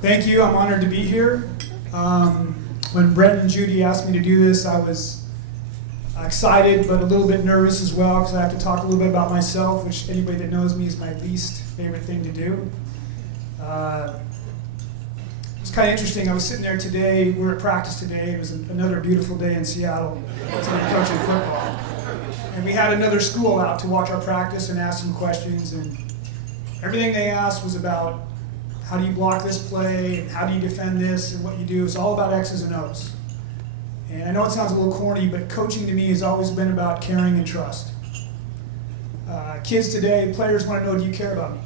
Thank you. I'm honored to be here. When Brent and Judy asked me to do this, I was excited but a little bit nervous as well because I have to talk a little bit about myself, which anybody that knows me is my least favorite thing to do. It's kind of interesting. I was sitting there today. We were at practice today. It was another beautiful day in Seattle. So I'm coaching football. And we had another school out to watch our practice and ask some questions. And everything they asked was about how do you block this play, and how do you defend this, and what you do. It's all about X's and O's. And I know it sounds a little corny, but coaching to me has always been about caring and trust. Kids today, players want to know, do you care about me?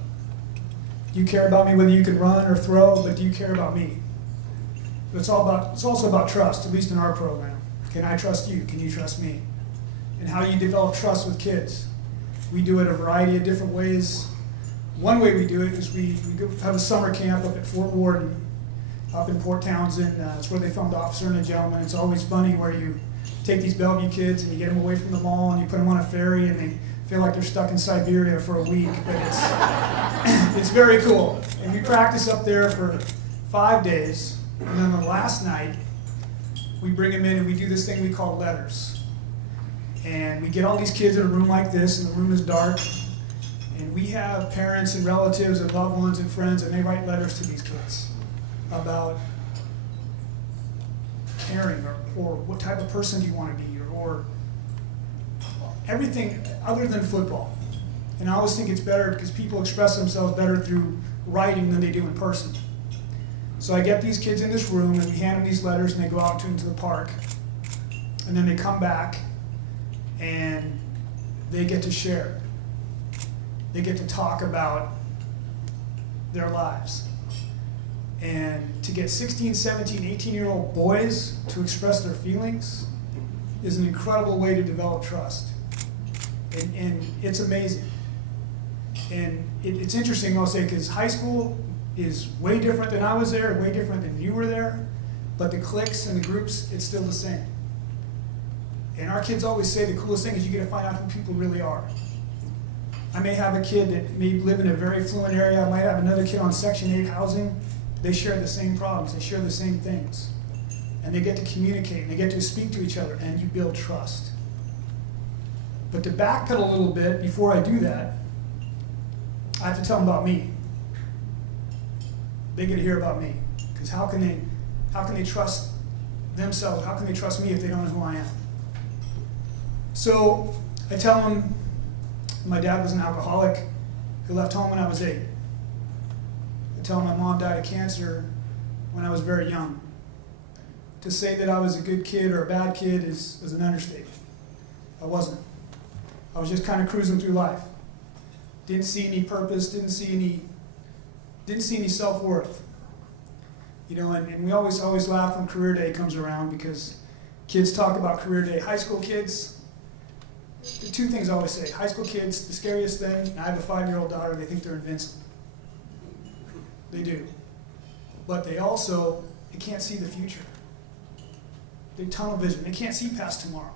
Do you care about me whether you can run or throw, but do you care about me? It's also about trust, at least in our program. Can I trust you? Can you trust me? And how you develop trust with kids. We do it a variety of different ways. One way we do it is we have a summer camp up at Fort Worden, up in Port Townsend. It's where they filmed Officer and a Gentleman. It's always funny where you take these Bellevue kids and you get them away from the mall and you put them on a ferry and they feel like they're stuck in Siberia for a week. But it's very cool. And we practice up there for 5 days. And then the last night, we bring them in and we do this thing we call letters. And we get all these kids in a room like this, and the room is dark. And we have parents and relatives and loved ones and friends, and they write letters to these kids about caring or what type of person do you want to be or everything other than football. And I always think it's better because people express themselves better through writing than they do in person. So I get these kids in this room and we hand them these letters and they go out into the park. And then they come back and they get to share. They get to talk about their lives. And to get 16, 17, 18-year-old boys to express their feelings is an incredible way to develop trust. And it's amazing. And it's interesting, I'll say, because high school is way different than I was there, way different than you were there, but the cliques and the groups, it's still the same. And our kids always say the coolest thing is you get to find out who people really are. I may have a kid that may live in a very affluent area, I might have another kid on Section 8 housing. They share the same problems, they share the same things. And they get to communicate, and they get to speak to each other, and you build trust. But to backpedal a little bit, before I do that, I have to tell them about me. They get to hear about me. Because how can they trust themselves? How can they trust me if they don't know who I am? So I tell them my dad was an alcoholic who left home when I was 8. I tell them my mom died of cancer when I was very young. To say that I was a good kid or a bad kid is an understatement. I wasn't. I was just kind of cruising through life. Didn't see any purpose, didn't see any self-worth. You know, and we always laugh when career day comes around because kids talk about career day. High school kids, the two things I always say. High school kids, the scariest thing, I have a 5-year-old daughter, they think they're invincible. They do. But they can't see the future. They tunnel vision, they can't see past tomorrow.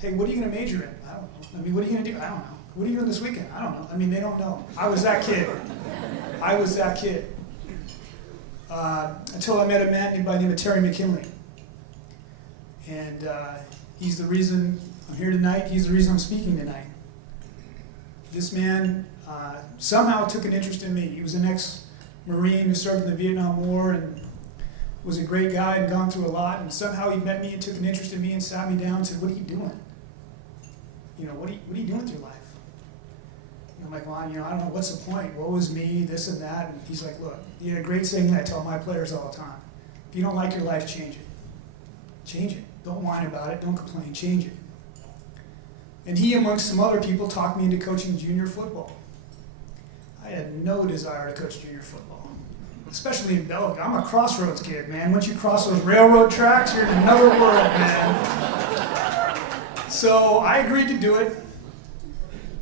Hey, what are you going to major in? I don't know. I mean, what are you going to do? I don't know. What are you doing this weekend? I don't know. I mean, they don't know. I was that kid. Until I met a man by the name of Terry McKinley. And he's the reason I'm here tonight. He's the reason I'm speaking tonight. This man somehow took an interest in me. He was an ex-Marine who served in the Vietnam War and was a great guy and gone through a lot. And somehow he met me and took an interest in me and sat me down and said, what are you doing? You know, what are you doing with your life? And I'm like, well, I don't know, what's the point? What was me, this and that? And he's like, look, you had a great saying that I tell my players all the time. If you don't like your life, change it. Change it. Don't whine about it. Don't complain. Change it. And he, amongst some other people, talked me into coaching junior football. I had no desire to coach junior football, especially in Bellevue. I'm a crossroads kid, man. Once you cross those railroad tracks, you're in another world, man. So I agreed to do it.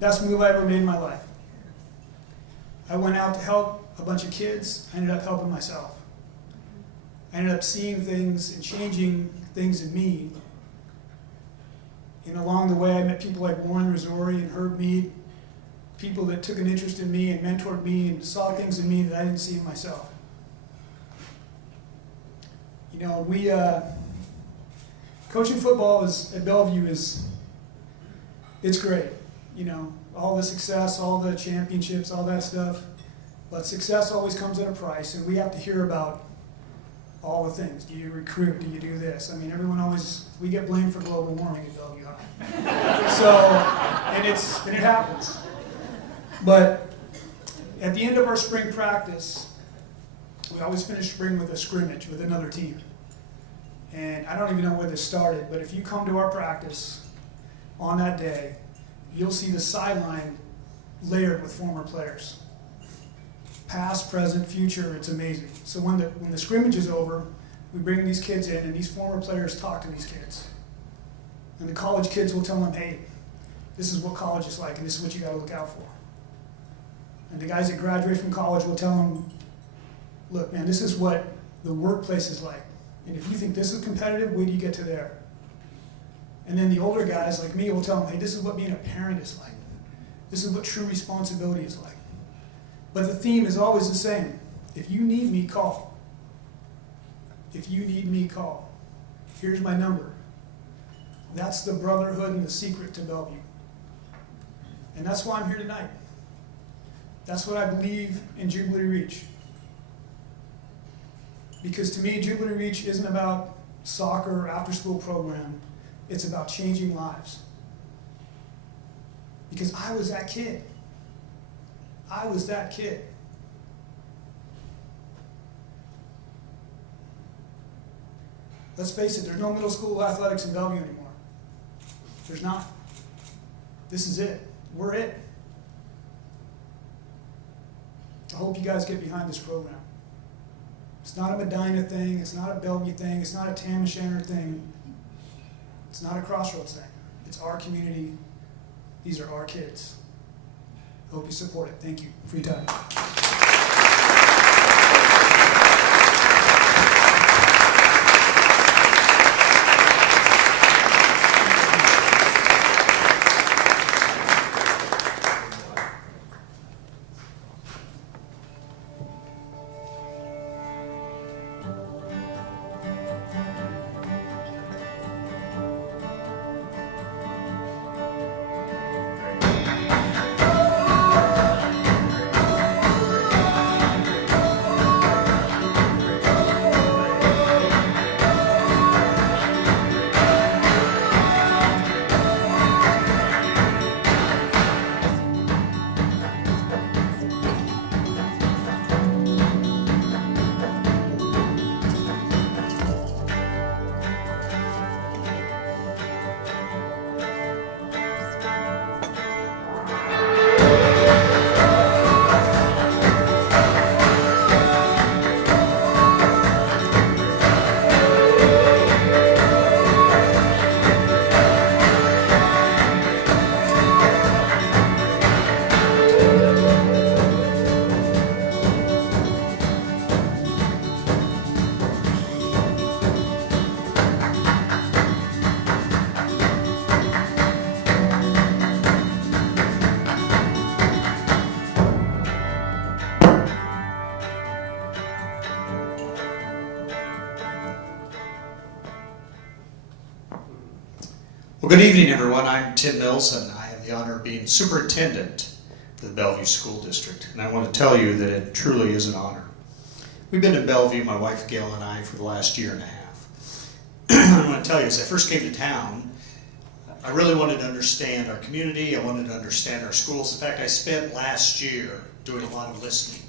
Best move I ever made in my life. I went out to help a bunch of kids. I ended up helping myself. I ended up seeing things and changing things in me. And along the way, I met people like Warren Risori and Herb Mead, people that took an interest in me and mentored me and saw things in me that I didn't see in myself. You know, coaching football at Bellevue it's great. You know, all the success, all the championships, all that stuff. But success always comes at a price, and we have to hear about all the things. Do you recruit? Do you do this? I mean, we get blamed for global warming at Bellevue High. So, and it happens. But at the end of our spring practice, we always finish spring with a scrimmage with another team. And I don't even know where this started, but if you come to our practice on that day, you'll see the sideline layered with former players. Past, present, future, it's amazing. So when the scrimmage is over, we bring these kids in, and these former players talk to these kids. And the college kids will tell them, hey, this is what college is like, and this is what you got to look out for. And the guys that graduate from college will tell them, look, man, this is what the workplace is like. And if you think this is competitive, wait till you get to there. And then the older guys like me will tell them, hey, this is what being a parent is like. This is what true responsibility is like. But the theme is always the same. If you need me, call. If you need me, call. Here's my number. That's the brotherhood and the secret to Bellevue. And that's why I'm here tonight. That's what I believe in Jubilee Reach. Because to me, Jubilee Reach isn't about soccer or after-school program. It's about changing lives. Because I was that kid. I was that kid. Let's face it, there's no middle school athletics in Bellevue anymore. There's not. This is it. We're it. I hope you guys get behind this program. It's not a Medina thing. It's not a Bellevue thing. It's not a Tam-O'Shanter thing. It's not a Crossroads thing. It's our community. These are our kids. I hope you support it. Thank you for your time. Well, good evening, everyone. I'm Tim Mills, and I have the honor of being superintendent for the Bellevue School District. And I want to tell you that it truly is an honor. We've been in Bellevue, my wife Gail and I, for the last year and a half. I want to tell you, as I first came to town, I really wanted to understand our community. I wanted to understand our schools. In fact, I spent last year doing a lot of listening.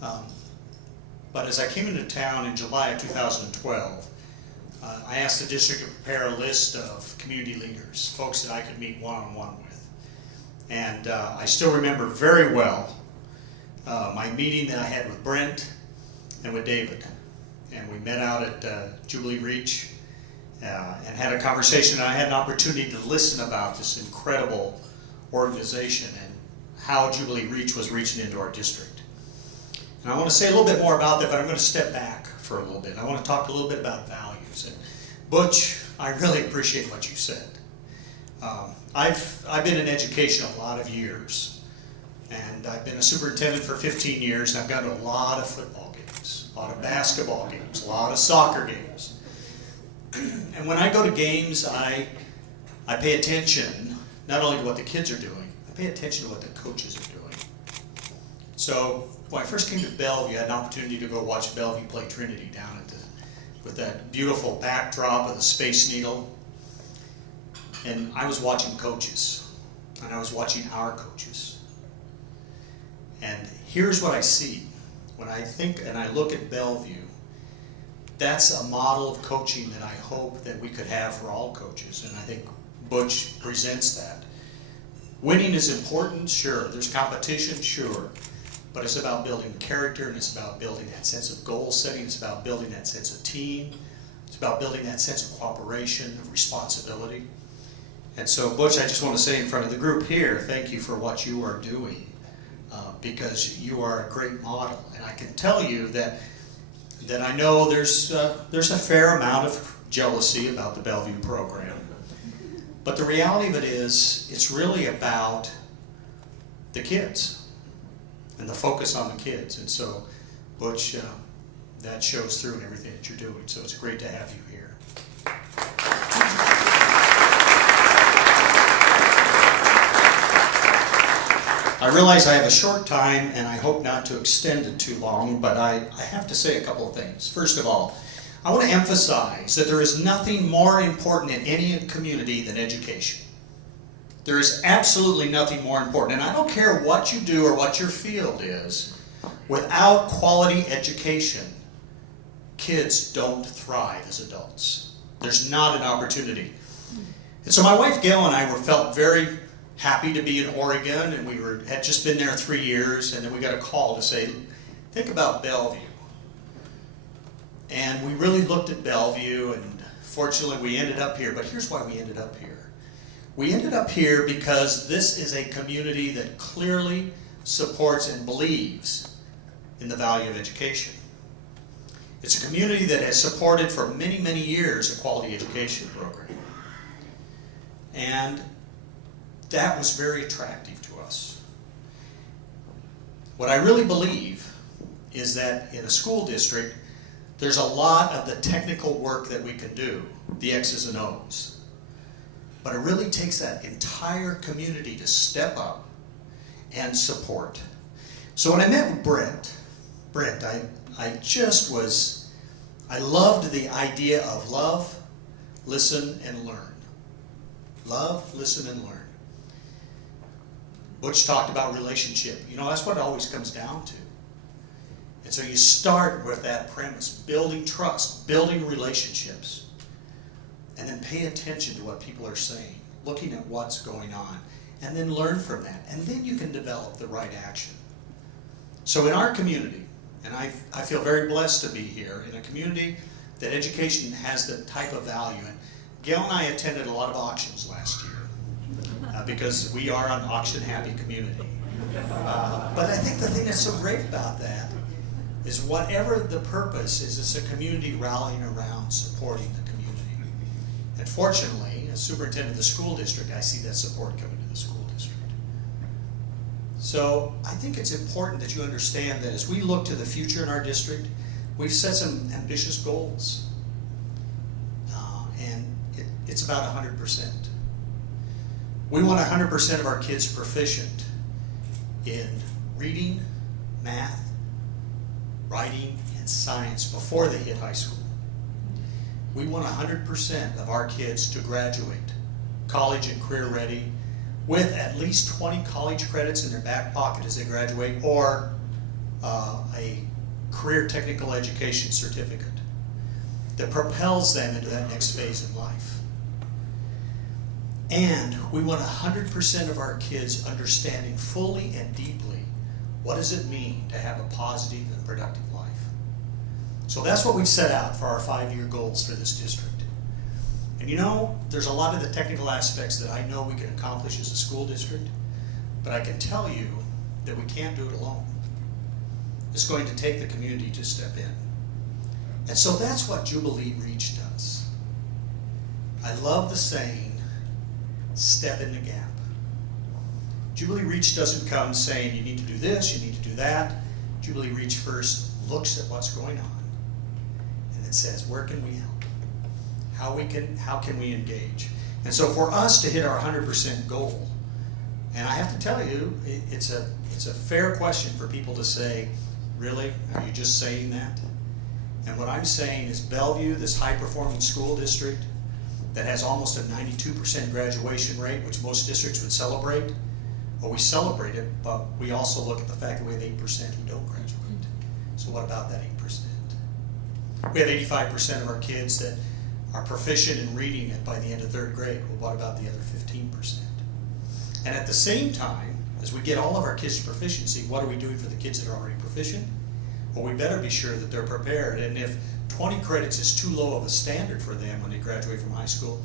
But as I came into town in July of 2012, I asked the district to prepare a list of community leaders, folks that I could meet one-on-one with. And I still remember very well my meeting that I had with Brent and with David. And we met out at Jubilee Reach and had a conversation. And I had an opportunity to listen about this incredible organization and how Jubilee Reach was reaching into our district. And I want to say a little bit more about that, but I'm going to step back for a little bit. I want to talk a little bit about values. And Butch, I really appreciate what you said. I've been in education a lot of years, and I've been a superintendent for 15 years, and I've gone to a lot of football games. a lot of basketball games, a lot of soccer games. And when I go to games, I pay attention not only to what the kids are doing, I pay attention to what the coaches are doing. So when I first came to Bellevue, I had an opportunity to go watch Bellevue play Trinity down at with that beautiful backdrop of the Space Needle. And I was watching coaches, and I was watching our coaches. And here's what I see. When I think and I look at Bellevue, that's a model of coaching that I hope that we could have for all coaches, and I think Butch presents that. Winning is important, sure. There's competition, sure. But it's about building character, and it's about building that sense of goal setting. It's about building that sense of team. It's about building that sense of cooperation, of responsibility. And so, Butch, I just want to say in front of the group here, thank you for what you are doing, because you are a great model. And I can tell you that I know there's a fair amount of jealousy about the Bellevue program. But the reality of it is, it's really about the kids and the focus on the kids. And so, Butch, that shows through in everything that you're doing. So it's great to have you here. I realize I have a short time, and I hope not to extend it too long, but I have to say a couple of things. First of all, I want to emphasize that there is nothing more important in any community than education. There is absolutely nothing more important. And I don't care what you do or what your field is, without quality education, kids don't thrive as adults. There's not an opportunity. And so my wife Gail and I felt very happy to be in Oregon, and we had just been there 3 years, and then we got a call to say, think about Bellevue. And we really looked at Bellevue, and fortunately we ended up here. But here's why we ended up here. We ended up here because this is a community that clearly supports and believes in the value of education. It's a community that has supported for many, many years a quality education program. And that was very attractive to us. What I really believe is that in a school district, there's a lot of the technical work that we can do, the X's and O's. But it really takes that entire community to step up and support. So when I met with Brent, I loved the idea of love, listen, and learn. Love, listen, and learn. Butch talked about relationship. You know, that's what it always comes down to. And so you start with that premise, building trust, building relationships. And then pay attention to what people are saying, looking at what's going on, and then learn from that. And then you can develop the right action. So in our community, and I feel very blessed to be here, in a community that education has the type of value. And Gail and I attended a lot of auctions last year, because we are an auction-happy community. But I think the thing that's so great about that is whatever the purpose is, it's a community rallying around supporting the community. And fortunately, as superintendent of the school district, I see that support coming to the school district. So I think it's important that you understand that as we look to the future in our district, we've set some ambitious goals. And it's about 100%. We want 100% of our kids proficient in reading, math, writing, and science before they hit high school. We want 100% of our kids to graduate college and career ready with at least 20 college credits in their back pocket as they graduate, or a career technical education certificate that propels them into that next phase in life. And we want 100% of our kids understanding fully and deeply what does it mean to have a positive and productive life. So that's what we've set out for our 5-year goals for this district. And you know, there's a lot of the technical aspects that I know we can accomplish as a school district, but I can tell you that we can't do it alone. It's going to take the community to step in. And so that's what Jubilee Reach does. I love the saying, step in the gap. Jubilee Reach doesn't come saying you need to do this, you need to do that. Jubilee Reach first looks at what's going on and it says, where can we help? How can we engage? And so for us to hit our 100% goal, and I have to tell you, it's a fair question for people to say, really? Are you just saying that? And what I'm saying is Bellevue, this high-performing school district that has almost a 92% graduation rate, which most districts would celebrate, well, we celebrate it, but we also look at the fact that we have 8% who don't graduate. So what about that 8%? We have 85% of our kids that are proficient in reading it by the end of 3rd grade. Well, what about the other 15%? And at the same time, as we get all of our kids to proficiency, what are we doing for the kids that are already proficient? Well, we better be sure that they're prepared. And if 20 credits is too low of a standard for them when they graduate from high school,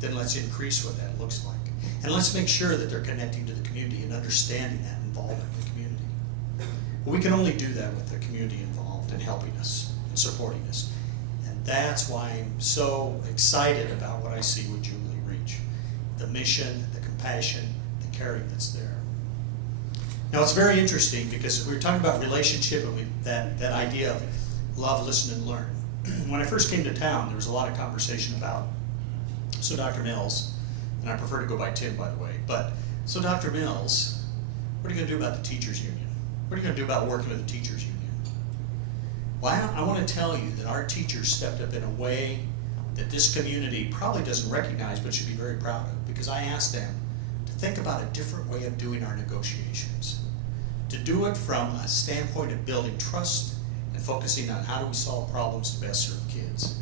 then let's increase what that looks like. And let's make sure that they're connecting to the community and understanding that involvement in the community. Well, we can only do that with the community involved and helping us and supporting us. And that's why I'm so excited about what I see with Jubilee Reach. The mission, the compassion, the caring that's there. Now it's very interesting because we were talking about relationship and that idea of love, listen, and learn. When I first came to town, there was a lot of conversation about, so Dr. Mills, and I prefer to go by Tim, by the way, but so Dr. Mills, what are you going to do about the teachers union? What are you going to do about working with the teachers union? Well, I want to tell you that our teachers stepped up in a way that this community probably doesn't recognize but should be very proud of, because I asked them to think about a different way of doing our negotiations, to do it from a standpoint of building trust and focusing on how do we solve problems to best serve kids.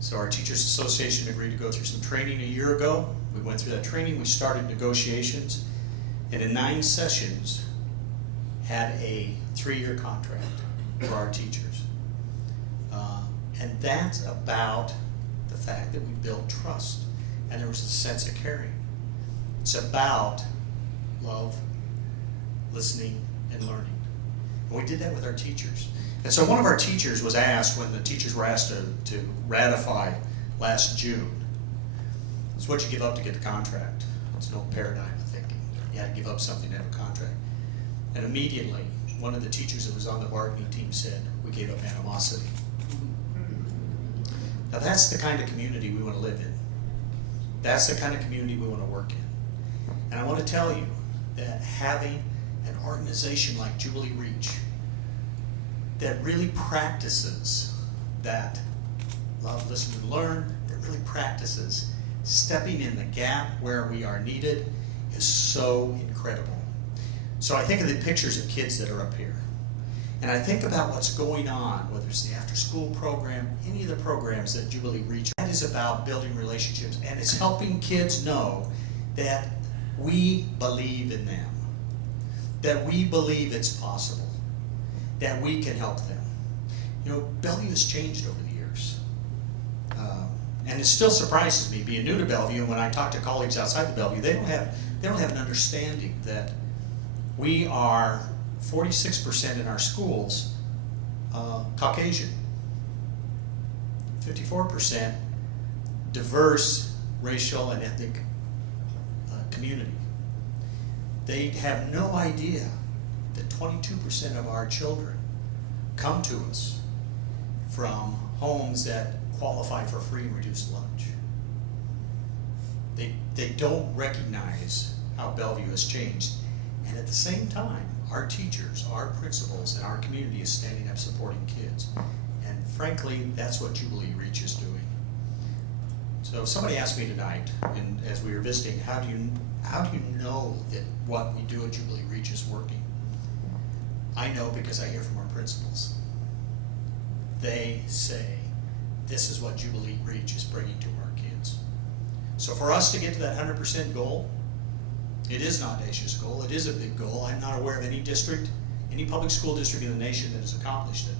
So our Teachers Association agreed to go through some training a year ago. We went through that training, we started negotiations, and in 9 sessions had a 3-year contract for our teachers. And that's about the fact that we built trust and there was a sense of caring. It's about love, listening, and learning. And we did that with our teachers. And so one of our teachers was asked, when the teachers were asked to ratify last June, so what'd you give up to get the contract? It's an old paradigm of thinking. You had to give up something to have a contract. And immediately, one of the teachers that was on the bargaining team said, we gave up animosity. Now that's the kind of community we want to live in. That's the kind of community we want to work in. And I want to tell you that having an organization like Jubilee Reach that really practices that love, listen, and learn, that really practices stepping in the gap where we are needed is so incredible. So I think of the pictures of kids that are up here. And I think about what's going on, whether it's the after-school program, any of the programs that Jubilee Reach, that is about building relationships, and it's helping kids know that we believe in them, that we believe it's possible, that we can help them. You know, Bellevue has changed over the years. And it still surprises me, being new to Bellevue, and when I talk to colleagues outside the Bellevue, they don't have an understanding that we are 46% in our schools Caucasian, 54% diverse racial and ethnic community. They have no idea that 22% of our children come to us from homes that qualify for free and reduced lunch. They don't recognize how Bellevue has changed. And at the same time, our teachers, our principals, and our community is standing up supporting kids. And frankly, that's what Jubilee Reach is doing. So somebody asked me tonight, and as we were visiting, how do you know that what we do at Jubilee Reach is working? I know because I hear from our principals. They say, this is what Jubilee Reach is bringing to our kids. So for us to get to that 100% goal, it is not an audacious goal, it is a big goal. I'm not aware of any district, any public school district in the nation that has accomplished it.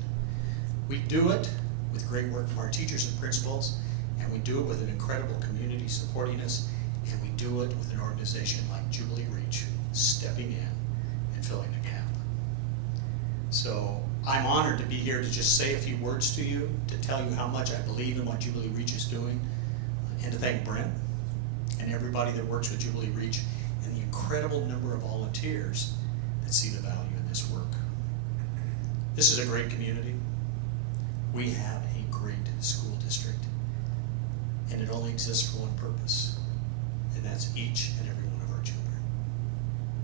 We do it with great work from our teachers and principals, and we do it with an incredible community supporting us, and we do it with an organization like Jubilee Reach stepping in and filling the gap. So I'm honored to be here to just say a few words to you, to tell you how much I believe in what Jubilee Reach is doing, and to thank Brent and everybody that works with Jubilee Reach, and the incredible number of volunteers that see the value in this work. This is a great community. We have a great school district, and it only exists for one purpose, and that's each and every one of our children.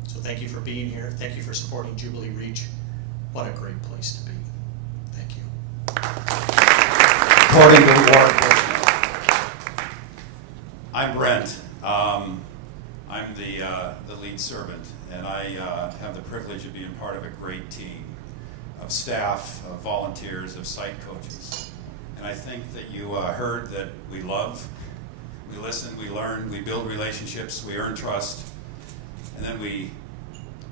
So thank you for being here. Thank you for supporting Jubilee Reach. What a great place to be. Thank you. According to Ward, I'm Brent. I'm the lead servant, and I have the privilege of being part of a great team of staff, of volunteers, of site coaches. And I think that you heard that we love, we listen, we learn, we build relationships, we earn trust, and then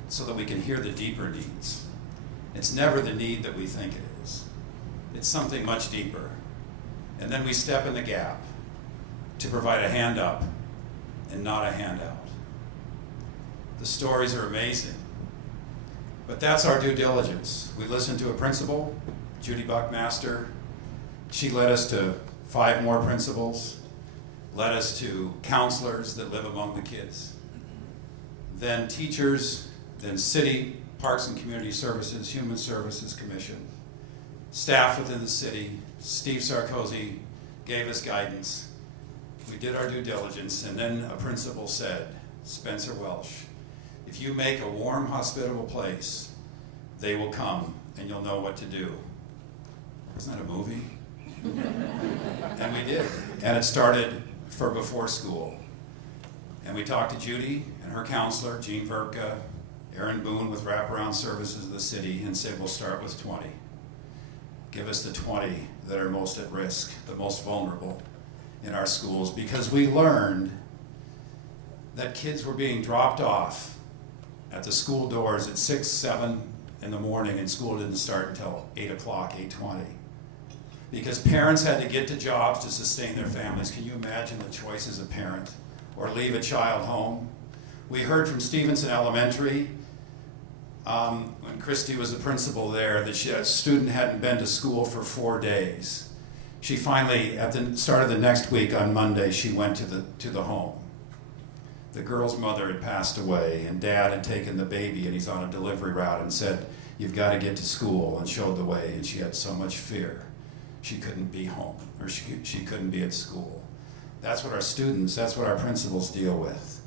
so that we can hear the deeper needs. It's never the need that we think it is. It's something much deeper. And then we step in the gap to provide a hand up and not a handout. The stories are amazing, but that's our due diligence. We listened to a principal, Judy Buckmaster. She led us to 5 more principals, led us to counselors that live among the kids, then teachers, then city, Parks and Community Services, Human Services Commission, staff within the city. Steve Sarkozy gave us guidance. We did our due diligence, and then a principal said, Spencer Welsh, if you make a warm, hospitable place, they will come and you'll know what to do. Isn't that a movie? And we did. And it started for before school. And we talked to Judy and her counselor, Jean Verka, Aaron Boone with Wraparound Services of the city, and said, we'll start with 20. Give us the 20 that are most at risk, the most vulnerable in our schools, because we learned that kids were being dropped off at the school doors at 6, 7 in the morning, and school didn't start until 8 o'clock, 8:20. Because parents had to get to jobs to sustain their families. Can you imagine the choice as a parent? Or leave a child home? We heard from Stevenson Elementary, when Christy was the principal there, that a student hadn't been to school for 4 days. She finally, at the start of the next week on Monday, she went to the home. The girl's mother had passed away, and Dad had taken the baby, and he's on a delivery route, and said, you've got to get to school, and showed the way, and she had so much fear. She couldn't be home, or she couldn't be at school. That's what our students, that's what our principals deal with.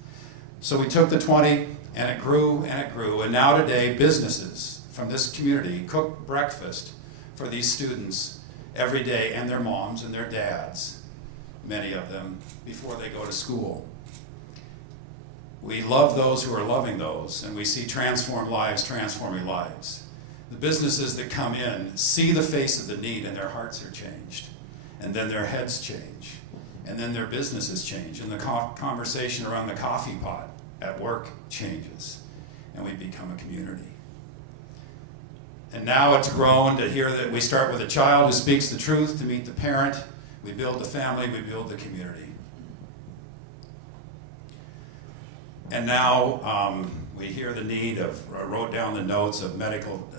So we took the 20, and it grew, and now today, businesses from this community cook breakfast for these students every day, and their moms and their dads, many of them, before they go to school. We love those who are loving those, and we see transformed lives transforming lives. The businesses that come in see the face of the need, and their hearts are changed, and then their heads change, and then their businesses change, and the conversation around the coffee pot at work changes, and we become a community. And now it's grown to hear that we start with a child who speaks the truth to meet the parent. We build the family, we build the community. And now we hear the need of, wrote down the notes of medical,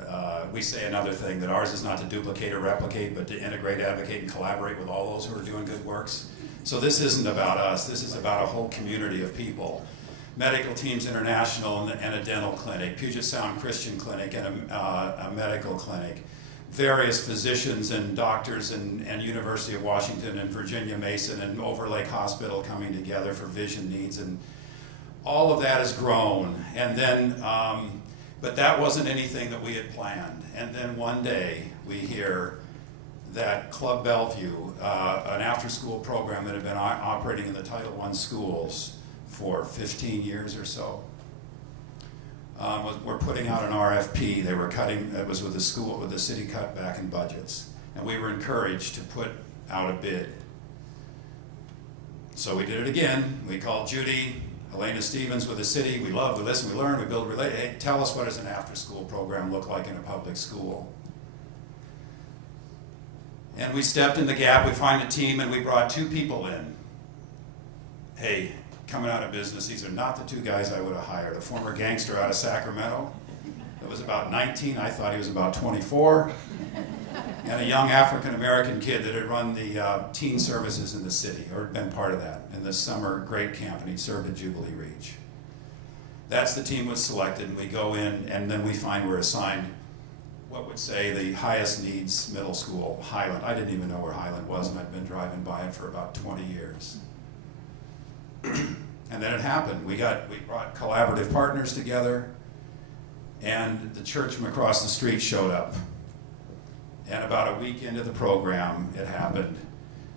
we say another thing, that ours is not to duplicate or replicate, but to integrate, advocate, and collaborate with all those who are doing good works. So this isn't about us, this is about a whole community of people. Medical Teams International and a dental clinic, Puget Sound Christian Clinic and a medical clinic, various physicians and doctors and University of Washington and Virginia Mason and Overlake Hospital coming together for vision needs, and all of that has grown. And then, but that wasn't anything that we had planned. And then one day we hear that Club Bellevue, an after-school program that had been operating in the Title I schools for 15 years or so, we're putting out an RFP. They were cutting, it was with the school, with the city cut back in budgets. And we were encouraged to put out a bid. So we did it again. We called Judy, Elena Stevens with the city. We love, we listen, we learn, we build, hey, tell us what does an after-school program look like in a public school. And we stepped in the gap, we find a team, and we brought 2 people in. Hey, coming out of business, these are not the 2 guys I would have hired. A former gangster out of Sacramento that was about 19, I thought he was about 24, and a young African-American kid that had run the teen services in the city, or been part of that, in the summer great camp, and he served at Jubilee Reach. That's the team was selected, and we go in, and then we find we're assigned what would say the highest needs middle school, Highland. I didn't even know where Highland was, and I'd been driving by it for about 20 years. And then it happened. We brought collaborative partners together, and the church from across the street showed up. And about a week into the program, it happened.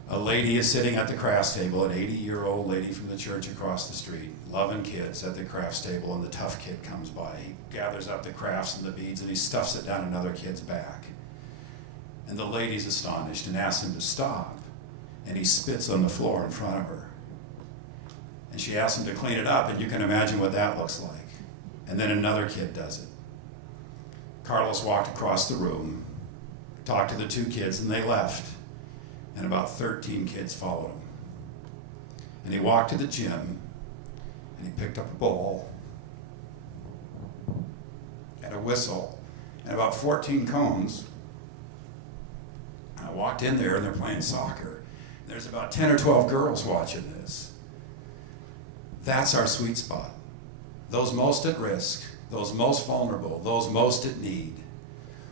A lady is sitting at the crafts table, an 80-year-old lady from the church across the street, loving kids at the crafts table, and the tough kid comes by. He gathers up the crafts and the beads, and he stuffs it down another kid's back. And the lady's astonished and asks him to stop, and he spits on the floor in front of her. And she asks him to clean it up, and you can imagine what that looks like. And then another kid does it. Carlos walked across the room, talked to the two kids, and they left. And about 13 kids followed him. And he walked to the gym, and he picked up a bowl and a whistle and about 14 cones. And I walked in there, and they're playing soccer. There's about 10 or 12 girls watching this. That's our sweet spot. Those most at risk, those most vulnerable, those most at need.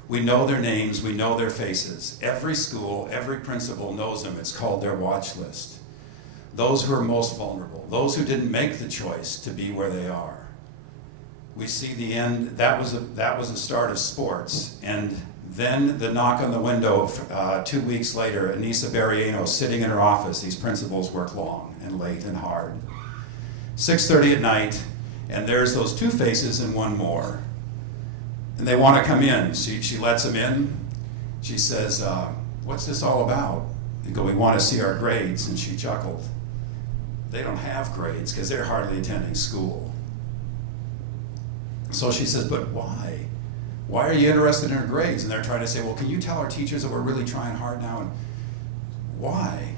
We know their names, we know their faces. Every school, every principal knows them. It's called their watch list. Those who are most vulnerable, those who didn't make the choice to be where they are. We see the end. That was the start of sports. And then the knock on the window 2 weeks later, Anissa Barrieno sitting in her office. These principals work long and late and hard. 6:30 at night, and there's those two faces and one more. And they want to come in. She lets them in. She says, what's this all about? They go, we want to see our grades. And she chuckled. They don't have grades because they're hardly attending school. So she says, but why? Why are you interested in our grades? And they're trying to say, well, can you tell our teachers that we're really trying hard now? And why?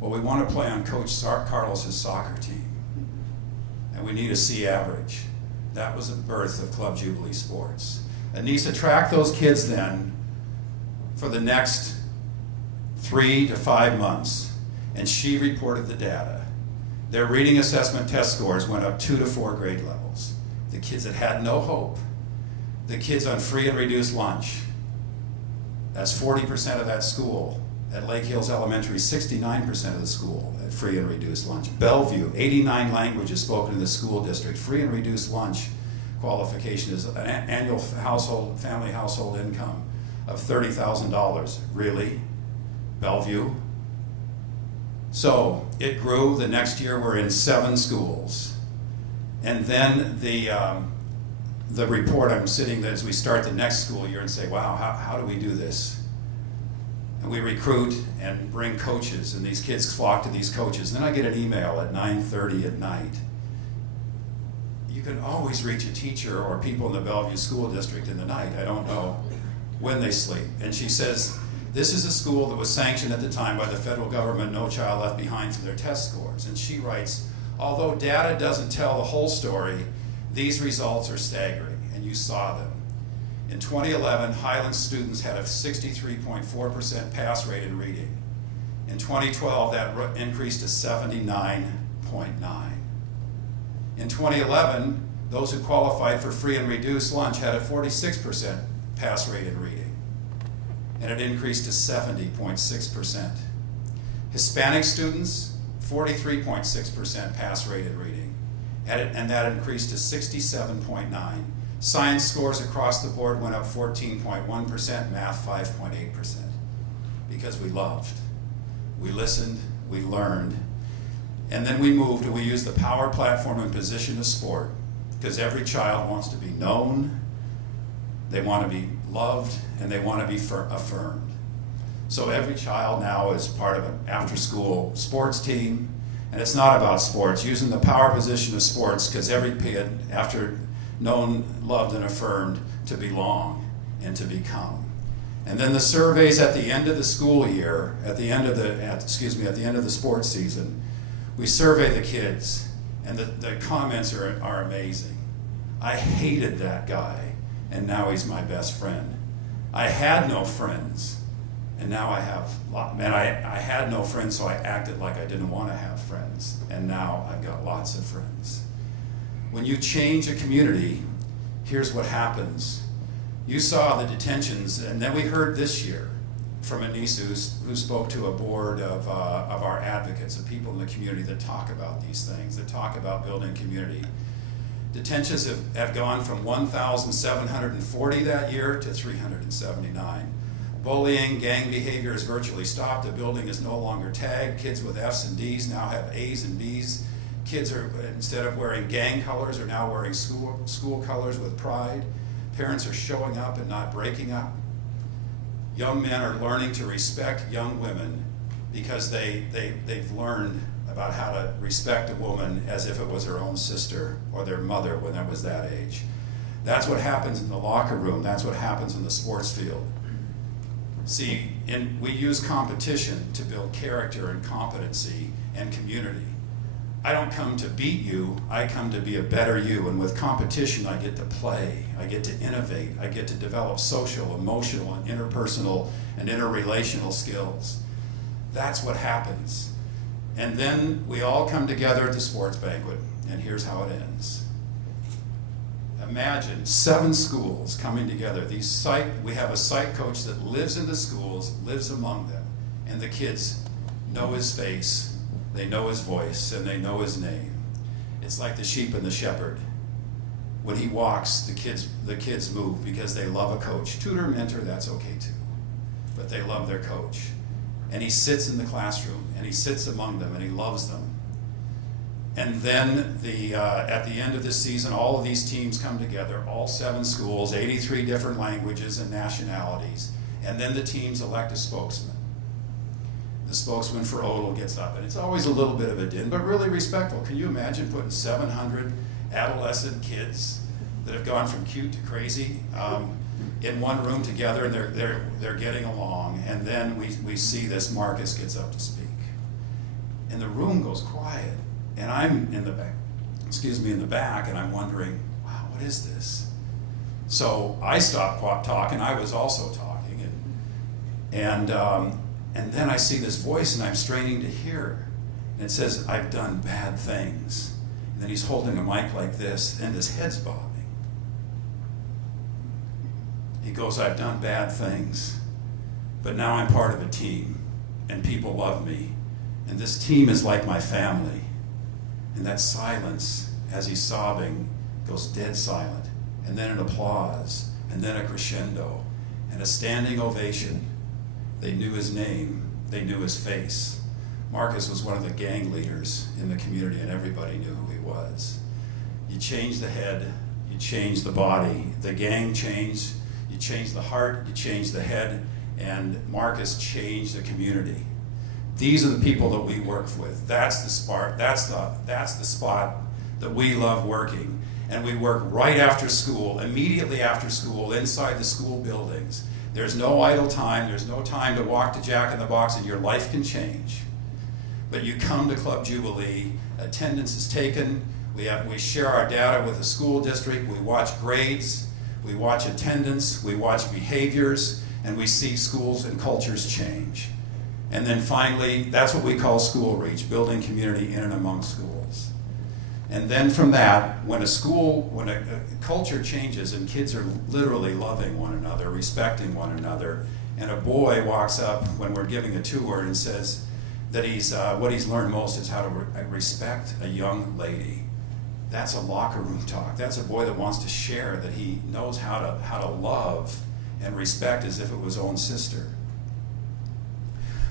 Well, we want to play on Coach Carlos's soccer team. And we need a C average. That was the birth of Club Jubilee Sports. Anissa tracked those kids then for the next 3 to 5 months, and she reported the data. Their reading assessment test scores went up 2 to 4 grade levels. The kids that had no hope, the kids on free and reduced lunch, that's 40% of that school. At Lake Hills Elementary, 69% of the school at free and reduced lunch. Bellevue, 89 languages spoken in the school district. Free and reduced lunch qualification is an annual family household income of $30,000. Really? Bellevue? So it grew. The next year we're in 7 schools. And then the report, I'm sitting as we start the next school year and say, wow, how do we do this? And we recruit and bring coaches, and these kids flock to these coaches. And then I get an email at 9:30 at night. You can always reach a teacher or people in the Bellevue School District in the night. I don't know when they sleep. And she says, this is a school that was sanctioned at the time by the federal government, No Child Left Behind, for their test scores. And she writes, although data doesn't tell the whole story, these results are staggering, and you saw them. In 2011, Highland students had a 63.4% pass rate in reading. In 2012, that increased to 79.9%. In 2011, those who qualified for free and reduced lunch had a 46% pass rate in reading, and it increased to 70.6%. Hispanic students, 43.6% pass rate in reading, and that increased to 67.9%. Science scores across the board went up 14.1%, math 5.8%, because we loved, we listened, we learned, and then we moved and we used the power platform and position of sport, because every child wants to be known, they want to be loved, and they want to be affirmed. So every child now is part of an after-school sports team, and it's not about sports, using the power position of sports, because every kid, after known, loved, and affirmed, to belong and to become. And then the surveys at the end of the school year, at the end of the sports season, we survey the kids, and the comments are amazing. I hated that guy, and now he's my best friend. I had no friends, and now I have, I had no friends, so I acted like I didn't want to have friends, and now I've got lots of friends. When you change a community, here's what happens. You saw the detentions, and then we heard this year from a niece who spoke to a board of our advocates, of people in the community that talk about these things, that talk about building community. Detentions have gone from 1,740 that year to 379. Bullying, gang behavior is virtually stopped. The building is no longer tagged. Kids with F's and D's now have A's and B's. Kids are, instead of wearing gang colors, are now wearing school colors with pride. Parents are showing up and not breaking up. Young men are learning to respect young women because they've learned about how to respect a woman as if it was her own sister or their mother when it was that age. That's what happens in the locker room. That's what happens in the sports field. See, we use competition to build character and competency and community. I don't come to beat you, I come to be a better you, and with competition I get to play, I get to innovate, I get to develop social, emotional, and interpersonal and interrelational skills. That's what happens. And then we all come together at the sports banquet, and here's how it ends. Imagine 7 schools coming together. We have a psych coach that lives in the schools, lives among them, and the kids know his face, they know his voice, and they know his name. It's like the sheep and the shepherd. When he walks, the kids move because they love a coach. Tutor, mentor, that's okay too. But they love their coach. And he sits in the classroom, and he sits among them, and he loves them. And then at the end of this season, all of these teams come together, all 7 schools, 83 different languages and nationalities, and then the teams elect a spokesman. The spokesman for Odell gets up, and it's always a little bit of a din, but really respectful. Can you imagine putting 700 adolescent kids that have gone from cute to crazy in one room together, and they're getting along, and then we see this Marcus gets up to speak. And the room goes quiet, and I'm in the back, and I'm wondering, wow, what is this? So I stopped talking, I was also talking, and then I see this voice, and I'm straining to hear. And it says, I've done bad things. And then he's holding a mic like this, and his head's bobbing. He goes, I've done bad things, but now I'm part of a team, and people love me. And this team is like my family. And that silence, as he's sobbing, goes dead silent. And then an applause, and then a crescendo, and a standing ovation. They knew his name, they knew his face. Marcus was one of the gang leaders in the community, and everybody knew who he was. You change the head, you change the body. The gang changed, you change the heart, you change the head, and Marcus changed the community. These are the people that we work with. That's the spot that we love working. And we work right after school, immediately after school, inside the school buildings. There's no idle time, there's no time to walk to Jack in the Box, and your life can change. But you come to Club Jubilee, attendance is taken, we share our data with the school district, we watch grades, we watch attendance, we watch behaviors, and we see schools and cultures change. And then finally, that's what we call school reach, building community in and among schools. And then from that, when a culture changes and kids are literally loving one another, respecting one another, and a boy walks up when we're giving a tour and says that what he's learned most is how to respect a young lady. That's a locker room talk. That's a boy that wants to share, that he knows how to love and respect as if it was his own sister.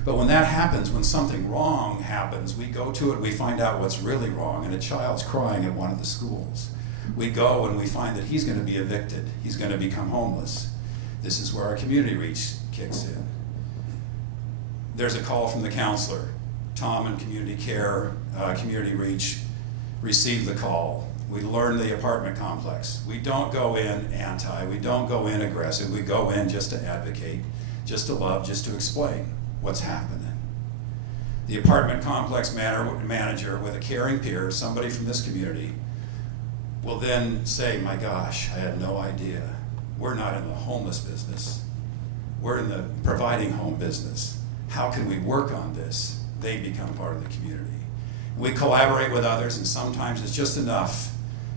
But when that happens, when something wrong happens, we go to it, we find out what's really wrong, and a child's crying at one of the schools. We go and we find that he's going to be evicted. He's going to become homeless. This is where our community reach kicks in. There's a call from the counselor. Tom and community care, community reach, receive the call. We learn the apartment complex. We don't go in anti, we don't go in aggressive, we go in just to advocate, just to love, just to explain what's happening. The apartment complex manager with a caring peer, somebody from this community, will then say, my gosh, I had no idea. We're not in the homeless business. We're in the providing home business. How can we work on this? They become part of the community. We collaborate with others, and sometimes it's just enough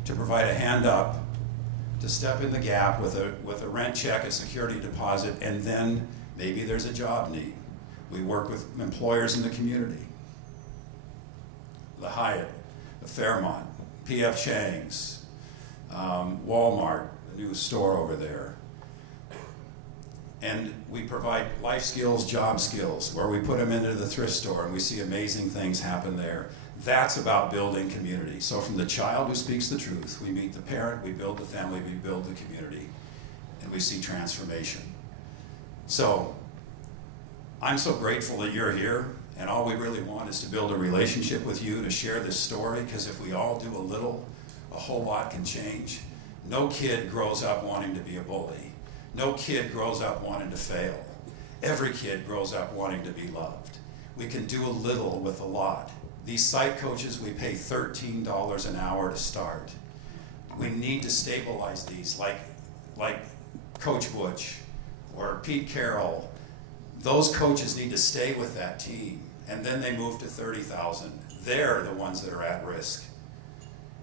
to provide a hand up, to step in the gap with a rent check, a security deposit, and then maybe there's a job need. We work with employers in the community. The Hyatt, the Fairmont, P.F. Chang's, Walmart, the new store over there. And we provide life skills, job skills, where we put them into the thrift store and we see amazing things happen there. That's about building community. So from the child who speaks the truth, we meet the parent, we build the family, we build the community, and we see transformation. So I'm so grateful that you're here, and all we really want is to build a relationship with you, to share this story, because if we all do a little, a whole lot can change. No kid grows up wanting to be a bully. No kid grows up wanting to fail. Every kid grows up wanting to be loved. We can do a little with a lot. These site coaches, we pay $13 an hour to start. We need to stabilize these, like Coach Butch or Pete Carroll. Those coaches need to stay with that team, and then they move to $30,000. They're the ones that are at risk.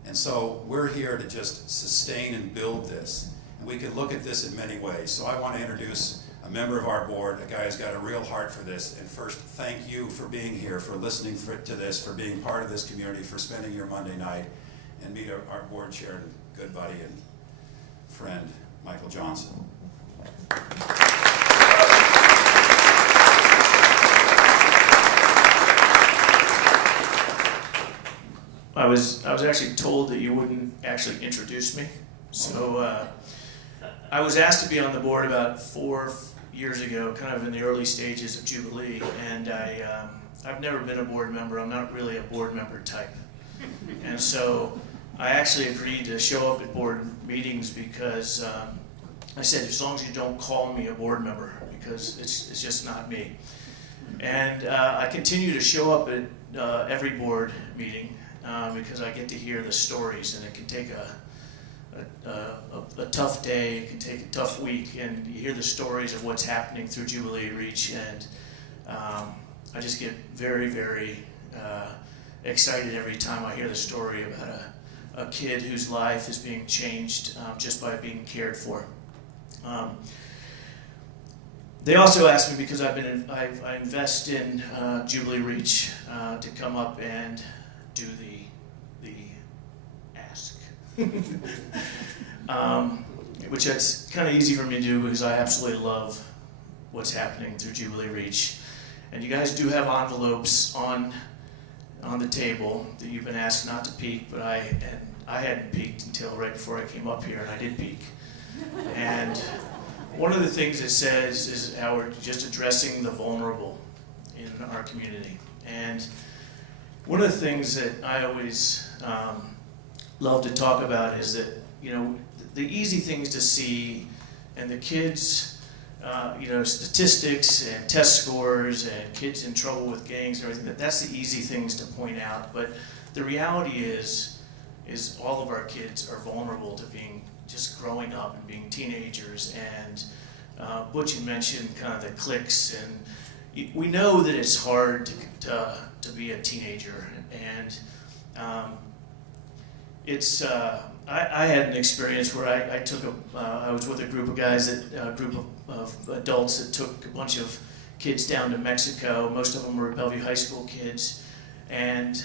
And so we're here to just sustain and build this. And we can look at this in many ways. So I want to introduce a member of our board, a guy who's got a real heart for this. And first, thank you for being here, for listening to this, for being part of this community, for spending your Monday night. And meet our board chair and good buddy and friend, Michael Johnson. I was actually told that you wouldn't actually introduce me. So I was asked to be on the board about 4 years ago, kind of in the early stages of Jubilee, and I've never been a board member. I'm not really a board member type. And so I actually agreed to show up at board meetings because I said, as long as you don't call me a board member, because it's just not me. And I continue to show up at every board meeting because I get to hear the stories, and it can take a tough day, it can take a tough week, and you hear the stories of what's happening through Jubilee Reach, and I just get very, very excited every time I hear the story about a kid whose life is being changed just by being cared for. They also asked me, because I invest in Jubilee Reach, to come up and do the ask. Which it's kind of easy for me to do because I absolutely love what's happening through Jubilee Reach. And you guys do have envelopes on the table that you've been asked not to peek, but I hadn't peeked until right before I came up here, and I did peek. And one of the things it says is how we're just addressing the vulnerable in our community. And one of the things that I always love to talk about is that, you know, the easy things to see, and the kids, statistics and test scores and kids in trouble with gangs and everything, that's the easy things to point out. But the reality is all of our kids are vulnerable to being just growing up and being teenagers. And Butch had mentioned kind of the cliques, and we know that it's hard to be a teenager. And I had an experience where I was with a group of guys, a group of adults that took a bunch of kids down to Mexico. Most of them were Bellevue High School kids. And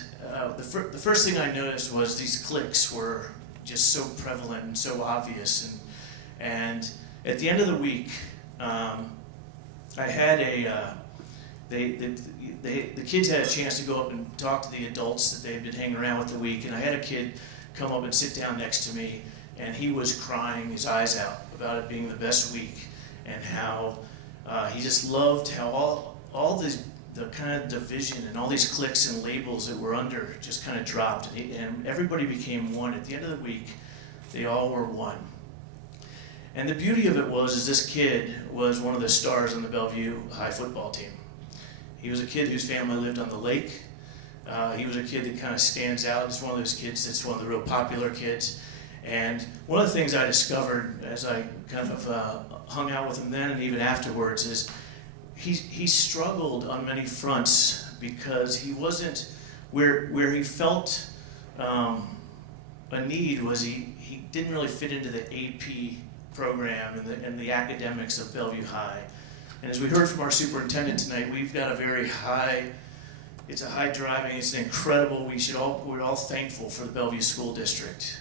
the first thing I noticed was these cliques were just so prevalent and so obvious. And at the end of the week, I had the kids had a chance to go up and talk to the adults that they'd been hanging around with the week, and I had a kid come up and sit down next to me, and he was crying his eyes out about it being the best week, and how he just loved how all the kind of division and all these cliques and labels that were under just kind of dropped, and everybody became one. At the end of the week, they all were one. And the beauty of it is this kid was one of the stars on the Bellevue High football team. He was a kid whose family lived on the lake. He was a kid that kind of stands out. He's one of those kids that's one of the real popular kids. And one of the things I discovered as I kind of hung out with him then and even afterwards is he struggled on many fronts because he wasn't, where he felt a need was he he didn't really fit into the AP program and the academics of Bellevue High. And as we heard from our superintendent tonight, we've got a very high, it's a high driving, it's an incredible, we're all thankful for the Bellevue School District.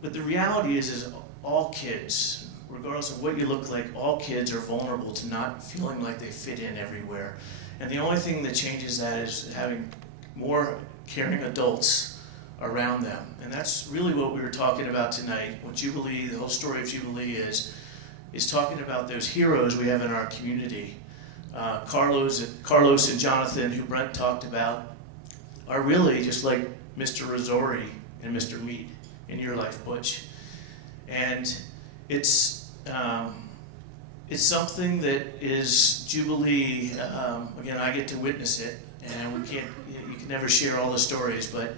But the reality is all kids, regardless of what you look like, all kids are vulnerable to not feeling like they fit in everywhere. And the only thing that changes that is having more caring adults around them. And that's really what we were talking about tonight. What Jubilee, the whole story of Jubilee is talking about those heroes we have in our community. Carlos and Jonathan, who Brent talked about, are really just like Mr. Rosori and Mr. Meat in your life, Butch. And it's something that is Jubilee. Again, I get to witness it, and you can never share all the stories, but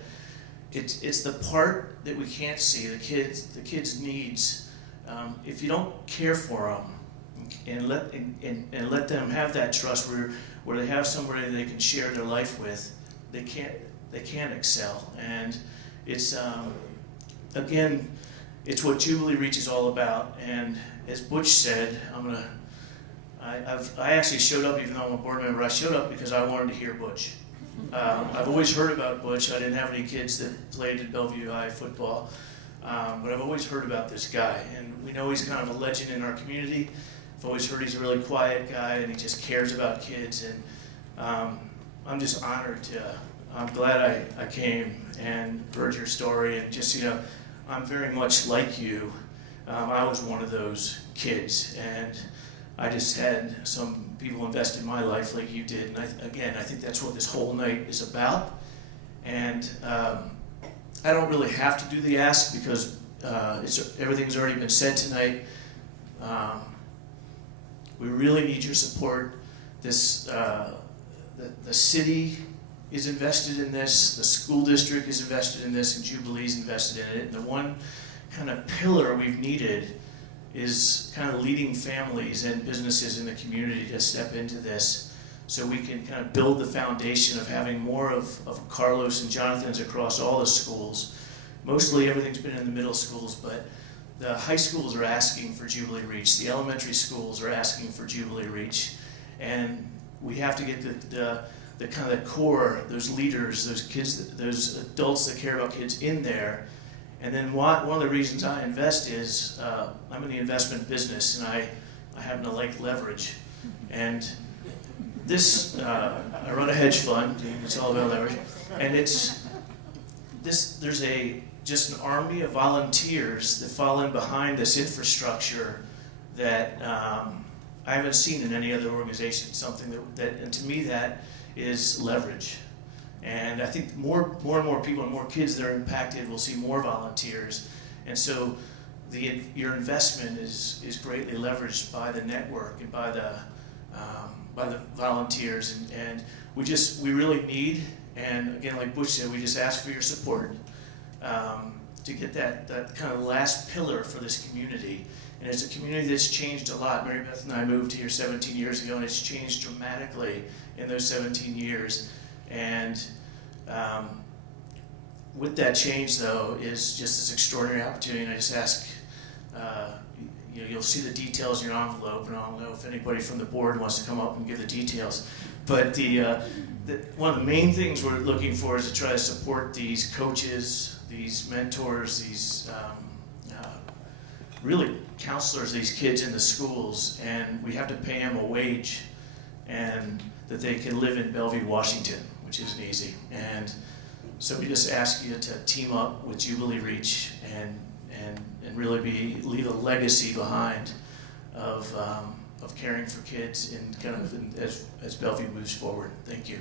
it's the part that we can't see, the kids' needs. If you don't care for them and let them have that trust where they have somebody they can share their life with, they can't excel. And it's again, it's what Jubilee Reach is all about. And as Butch said, I actually showed up, even though I'm a board member. I showed up because I wanted to hear Butch. I've always heard about Butch. I didn't have any kids that played at Bellevue High football, but I've always heard about this guy. And we know he's kind of a legend in our community. I've always heard he's a really quiet guy and he just cares about kids. And I'm just honored I'm glad I came and heard your story. And just, I'm very much like you. I was one of those kids, and I just had some people invest in my life like you did. And I think that's what this whole night is about. And I don't really have to do the ask because everything's already been said tonight. We really need your support. The city is invested in this, the school district is invested in this, and Jubilee's invested in it. And the one kind of pillar we've needed is kind of leading families and businesses in the community to step into this so we can kind of build the foundation of having more of Carlos and Jonathan's across all the schools. Mostly everything's been in the middle schools, but the high schools are asking for Jubilee Reach. The elementary schools are asking for Jubilee Reach. And we have to get the kind of the core, those leaders, those kids, those adults that care about kids in there. And then one of the reasons I invest is I'm in the investment business, and I happen to like leverage. And this, I run a hedge fund, it's all about leverage. And there's just an army of volunteers that fall in behind this infrastructure that I haven't seen in any other organization. Something and to me that is leverage. And I think more and more people and more kids that are impacted will see more volunteers. And so your investment is greatly leveraged by the network and by the volunteers. And we really need, and again, like Butch said, we just ask for your support to get that kind of last pillar for this community. And it's a community that's changed a lot. Mary Beth and I moved here 17 years ago, and it's changed dramatically in those 17 years. And with that change, though, is just this extraordinary opportunity. And I just ask, you'll see the details in your envelope, and I don't know if anybody from the board wants to come up and give the details. But one of the main things we're looking for is to try to support these coaches, these mentors, these really counselors, these kids in the schools, and we have to pay them a wage and that they can live in Bellevue, Washington, which isn't easy. And so we just ask you to team up with Jubilee Reach and really leave a legacy behind of caring for kids and as Bellevue moves forward. Thank you.